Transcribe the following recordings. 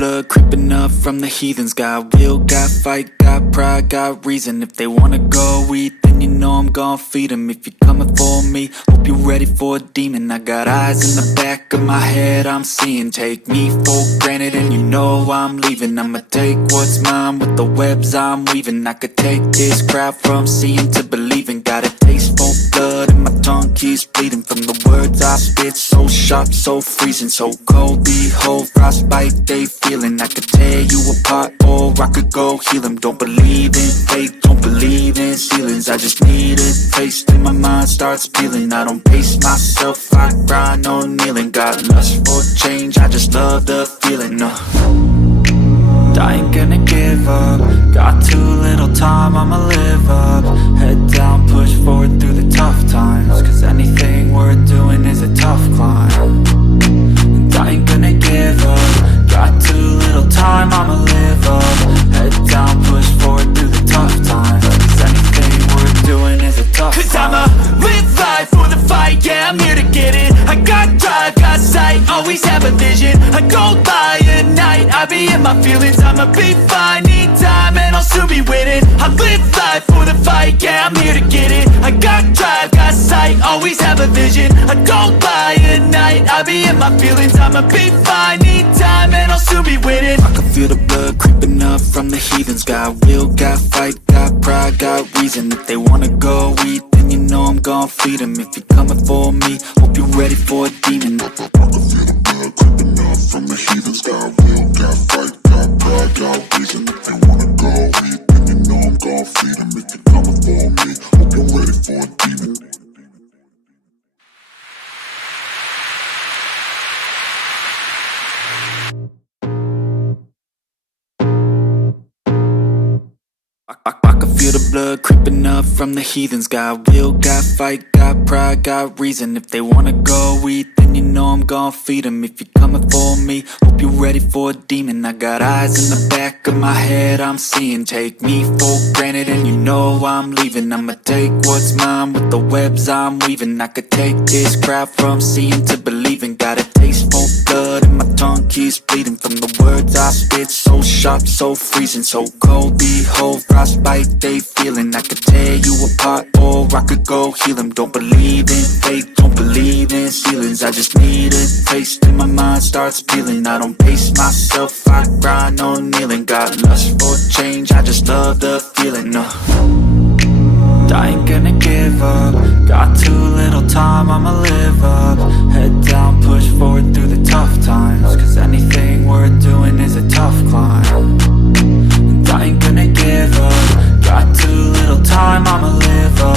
blood creeping up from the heathens. Got will, got fight, got pride, got reason. If they wanna go eat, then you know I'm gon' feed them. If you're coming for me, hope you're ready for a demon. I got eyes in the back of my head, I'm seeing. Take me for granted and you know I'm leaving. I'ma take what's mine with the webs I'm weaving. I could take this crowd from seeing to believing. Got a taste for blood and my tongue keeps bleeding from the words I spit. So sharp, so freezing, so cold. Behold, frostbite they feeling. I could tear you apart or I could go heal them. Don't believe in fate, don't believe in ceilings. I just need a taste and my mind starts peeling. I don't pace myself, I grind on kneeling. Got lust for change, I just love the feeling. I ain't gonna give up. Got too little time, I'ma live up. Head down, push forward through the tough times. Cause anything worth doing is a tough climb. And I ain't gonna give up. Got too little time, I'ma live up. Head down, push forward through the tough times. Cause anything worth doing is a tough climb. Cause I'ma live life for the fight, yeah, I'm here to get it. I got drive, got sight, always have a vision. I go by at night, I be in my feelings. I'ma be fine, need time and I'll soon be winning. I live life for the fight, yeah, I'm here to get it. I got drive, got sight, always have a vision. I go by at night, I be in my feelings. I'ma be fine, need time and I'll soon be winning. I can feel the blood creeping up from the heathens. Got will, got fight, got pride, got reason. If they wanna go eat, then you know I'm gon' feed them. If you're coming for me, hope you're ready for a demon. I can feel the blood creeping up from the heathens. Got will, got fight, got pride, got reason. If they wanna go eat, then you know I'm gon' feed them. If you're coming for me, hope you're ready for a demon. I can feel the blood creeping up from the heathens. Got will, got fight, got pride, got reason. If they wanna go eat, then you know I'm gon' feed them. If you're coming for me, hope you're ready for a demon. I got eyes in the back of my head, I'm seeing. Take me for granted and you know I'm leaving. I'ma take what's mine with the webs I'm weaving. I could take this crowd from seeing to believing. Got a taste for blood and my tongue keeps bleeding from the words I spit. So sharp, so freezing, so cold. Behold, frostbite they feeling. I could tear you apart or I could go heal them. Don't believe in fate, don't believe in ceilings. I just need a taste and my mind starts peeling. I don't pace myself, I grind on kneeling. Got lust for change, I just love the feeling. I ain't gonna give up. Got too little time, I'ma live up. Head down, push forward through the tough times. Cause anything worth doing is a tough climb. And I ain't gonna give up. Got too little time, I'ma live up.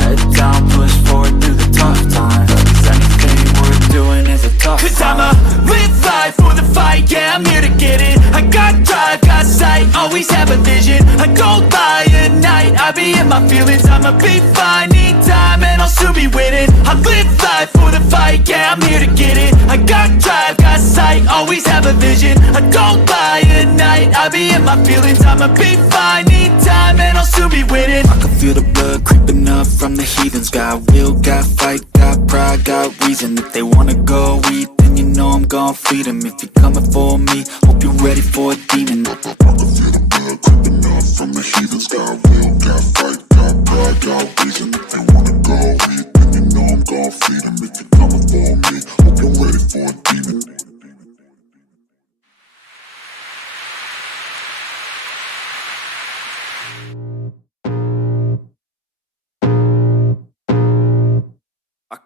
Head down, push forward through the tough times. Cause anything worth doing is a tough climb. Cause I'ma live life for the fight, yeah, I'm here to get it. I got drive, got sight, always have a vision. I go by at night, I be in my feelings. I'ma be fine, need time and I'll soon be winning. I live life for the fight, yeah, I'm here to get it. I got drive, got sight, always have a vision. I go by at night, I be in my feelings. I'ma be fine, need time and I'll soon be winning. I can feel the blood creeping up from the heathens. Got will, got fight, got pride, got reason. If they wanna go eat, then you know I'm gon' feed them. If you're coming for me, hope you're ready for a demon. I can feel the blood creeping up from the heathens. Got will, got fight, got pride, got reason. If they wanna go eat, then you know I'm gon' feed them. If you're coming for me, hope you're ready for a demon.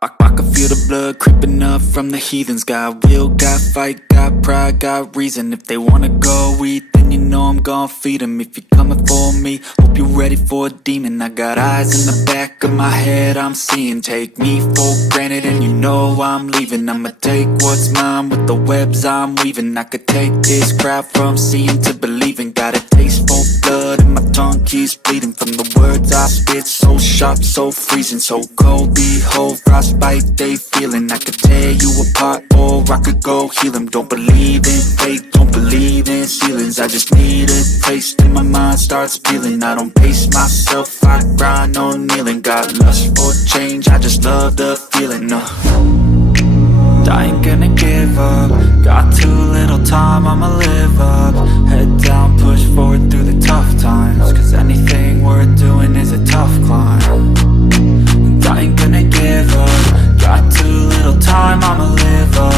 I can feel the blood creeping up from the heathens. Got will, got fight, got pride, got reason. If they wanna go eat, then you know I'm gon' feed them. If you're coming for me, hope you're ready for a demon. I got eyes in the back of my head, I'm seeing. Take me for granted and you know I'm leaving. I'ma take what's mine with the webs I'm weaving. I could take this crowd from seeing to believing. Got a taste for blood and my tongue keeps bleeding from the words I spit. So sharp, so freezing, so cold. Behold, frostbite they feeling. I could tear you apart or I could go heal them. Don't believe in fate, don't believe in ceilings. I just need a taste and my mind starts peeling. I don't pace myself, I grind on kneeling. Got lust for change, I just love the feeling. I ain't gonna give up. Got too little time, I'ma live up. Head down, push forward through the tough times, cause anything worth doing is a tough climb. And I ain't gonna give up. Got too little time, I'ma live up.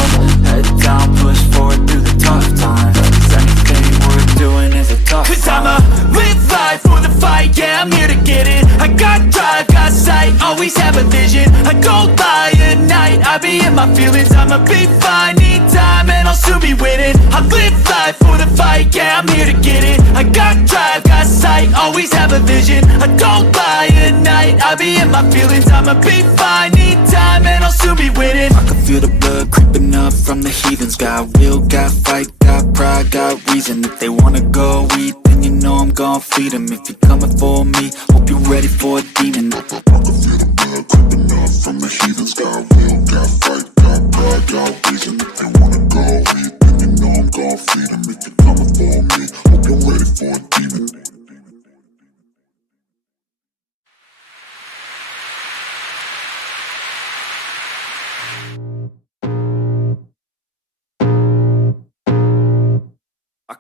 Head down, push forward through the tough times, cause anything worth doing is a tough climb. Cause I'ma live life for the fight, yeah, I'm here to get it. I got drive, got sight, always have a vision. I don't lie at night, I be in my feelings. I'ma be fine, need time and I'll soon be winning. I live life for the fight, yeah, I'm here to get it. I got drive, got sight, always have a vision. I don't lie at night, I be in my feelings. I'ma be fine, need time and I'll soon be winning. I can feel the blood creeping up from the heathens. Got will, got fight, got pride, got reason. If they wanna go eat, then you know I'm gon' feed them. If you're coming for me, hope you're ready for a demon. I can feel the blood creeping up from the heathens. Got will, got fight, got pride, got reason. If they wanna go eat, then you know I'm gon' feed them. If you're coming for me, hope you're ready for a demon.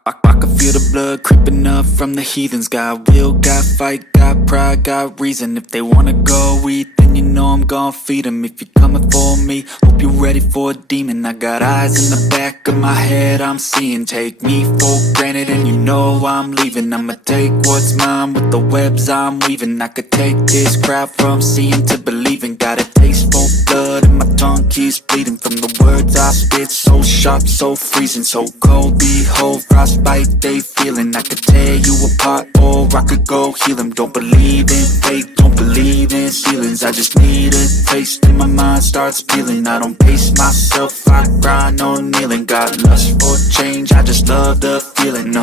I can feel the blood creeping up from the heathens. Got will, got fight, got pride, got reason. If they wanna go eat, then you know I'm gon' feed them. If you're coming for me, hope you're ready for a demon. I got eyes in the back of my head, I'm seeing. Take me for granted and you know I'm leaving. I'ma take what's mine with the webs I'm weaving. I could take this crowd from seeing to believing. Got a taste for blood and my tongue keeps bleeding from the words I spit. So sharp, so freezing, so cold. Behold, frostbite they feeling. I could tear you apart or I could go heal them. Don't believe in fate, don't believe in ceilings. I just need a taste and my mind starts peeling. I don't pace myself, I grind on kneeling. Got lust for change, I just love the feeling.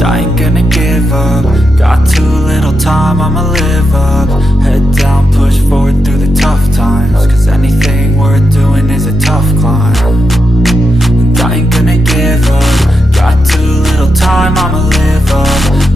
I ain't gonna give up. Got too little time, I'ma live up. Head down, push forward through the tough times, cause anything worth doing is a tough climb. And I ain't gonna give up. Got too little time, I'ma live up.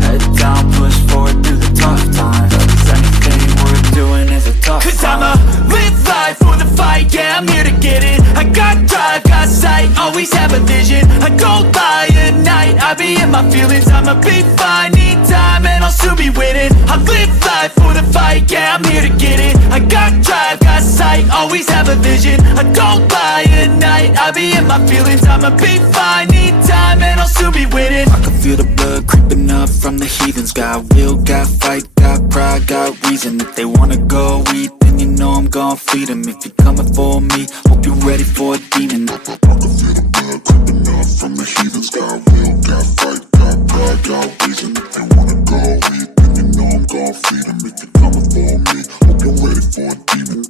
Head down, push forward through the tough times, cause anything worth doing is a tough climb. Cause I'ma live life for the fight, yeah, I'm here to get it. I got drive, got sight, always have a vision. I don't lie at night, I be in my feelings. I'ma be fine, need time and I'll soon be winning. I live life for the fight, yeah, I'm here to get it. I got drive, got sight, always have a vision. I don't lie at night, I be in my feelings. I'ma be fine, need time and I'll soon be winning. I can feel the blood creeping up from the heathens. Got will, got fight, got pride, got reason. If they wanna go eat, then you know I'm gon' feed them. If you're coming for me, hope you're ready for a demon. I can feel the blood creeping up from the heathens. Got will, got fight, got pride, got reason. If they wanna go eat, then you know I'm gon' feed them. If you're coming for me, hope you're ready for a demon.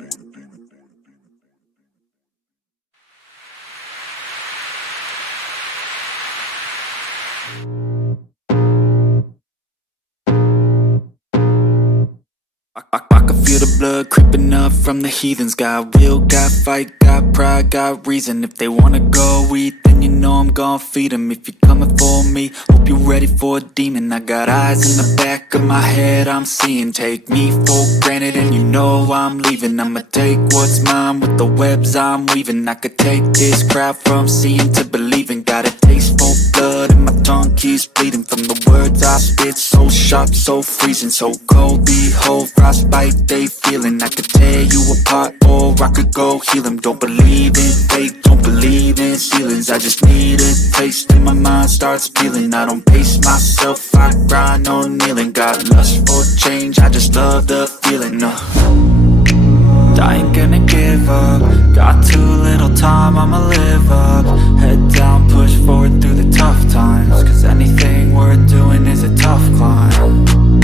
I can feel the blood creeping up from the heathens. Got will, got fight, got pride, got reason. If they wanna go eat, then you know I'm gon' feed them. If you're coming for me, hope you're ready for a demon. I got eyes in the back of my head, I'm seeing. Take me for granted and you know I'm leaving. I'ma take what's mine with the webs I'm weaving. I could take this crowd from seeing to believing. Got a taste for blood and my tongue keeps bleeding from the words I spit. So sharp, so freezing, so cold. Behold, frostbite they feeling. I could tear you apart or I could go heal them. Don't believe in fate, don't believe in ceilings. I just need a taste and my mind starts peeling. I don't pace myself, I grind on kneeling. Got lust for change, I just love the feeling. I ain't gonna give up. Got too little time, I'ma live up. Head down, push forward through the tough times, cause anything worth doing is a tough climb.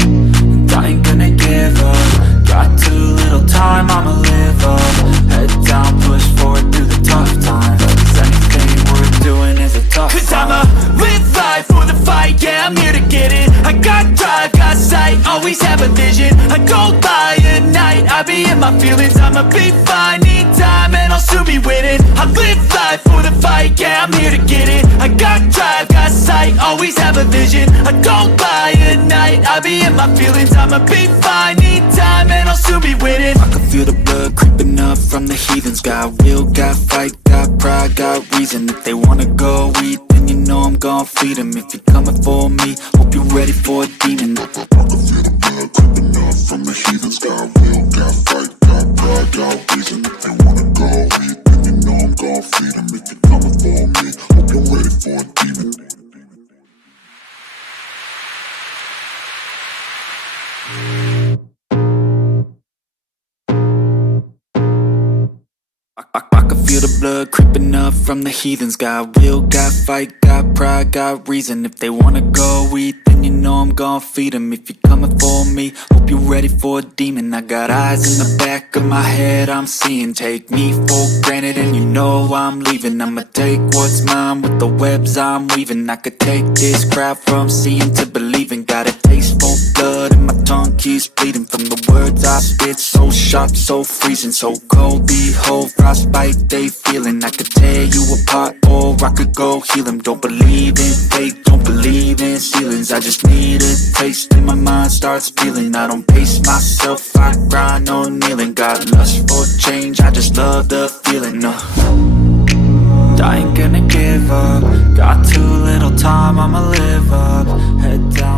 And I ain't gonna give up. Got too little time, I'ma live up. Head down, push forward through the tough times, cause anything worth doing is a tough climb. Cause I'ma live life for the fight, yeah, I'm here to get it. I got drive, got sight, always have a vision. I don't lie at night, I be in my feelings. I'ma be fine, need time and I'll soon be winning. I live life for the fight, yeah, I'm here to get it. I got drive, got last sight, always have a vision. I don't lie at night, I be in my feelings. I'ma be fine, need time and I'll soon be winning. I can feel the blood creeping up from the heathens. Got will, got fight, got pride, got reason. If they wanna go eat, then you know I'm gon' feed them. If you're coming for me, hope you're ready for a demon. I can feel the blood creeping up from the heathens. Got will, got fight, got pride, got reason. If they wanna go eat, then you know I'm gon' feed them. If you're coming for me, hope you're ready for a demon. I can feel the blood creeping up from the heathens. Got will, got fight, got pride, got reason. If they wanna go eat, then you know I'm gon' feed them. If you're coming for me, hope you're ready for a demon. I got eyes in the back of my head, I'm seeing. Take me for granted and you know I'm leaving. I'ma take what's mine with the webs I'm weaving. I could take this crowd from seeing to believing. Got a taste for blood and my tongue keeps bleeding from the words I spit. So sharp, so freezing, so cold. Behold, frostbite they feeling. I could tear you apart or I could go heal them. Don't believe in fate, don't believe in ceilings. I just need a taste and my mind starts peeling. I don't pace myself, I grind on kneeling. Got lust for change, I just love the feeling. I ain't gonna give up. Got too little time, I'ma live up. Head down.